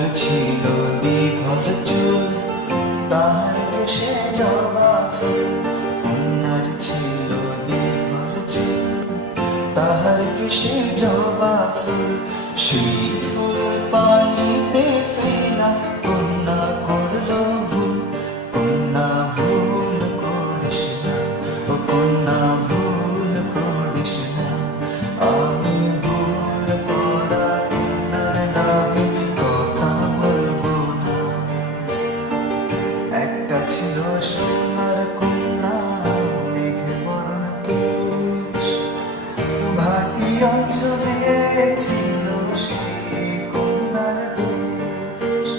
কন্যার ছিল দীঘল চুল, তাহার কেশে জবা ফুল। কন্যার ছিল দীঘল চুল, তাহার কেশে জবা ফুল। সেই ফুল পানিতে ফেলা, কন্যা করল ভুল। কন্যা ভুল করিস না, ও কন্যা ভুল করিস না। আমি ভুল করা কন্যার লাগে কথা বলবো না। একটা ছিল সোনার কন্যা, মেঘে বরণ কেশ, ভাটি অঞ্চলে ছিল সেই কন্যার দেশ।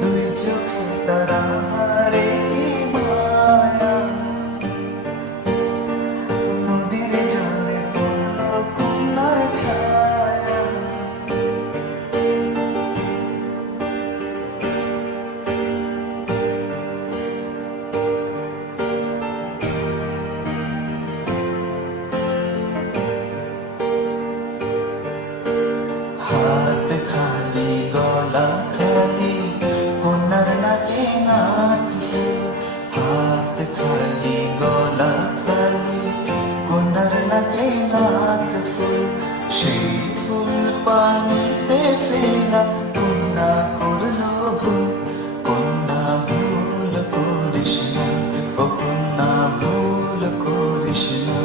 দুই চোখে তারারে কি মায়া, নদীর জলে পড়ল কন্যার ছায়া। হাত খালি গলা খালি, কন্যার নাকে নাক ফুল। হাত খালি গলা খালি, কন্যার নাকে নাক ফুল। সেই ফুল পানিতে ফেলা, কন্যা করল ভুল। কন্যা ভুল করিস না, ও কন্যা ভুল করিস না।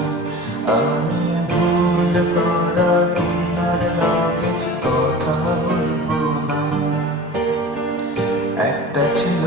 আমি ভুল করা কন্যার লাগে কথা বলবো না। একটা ছিল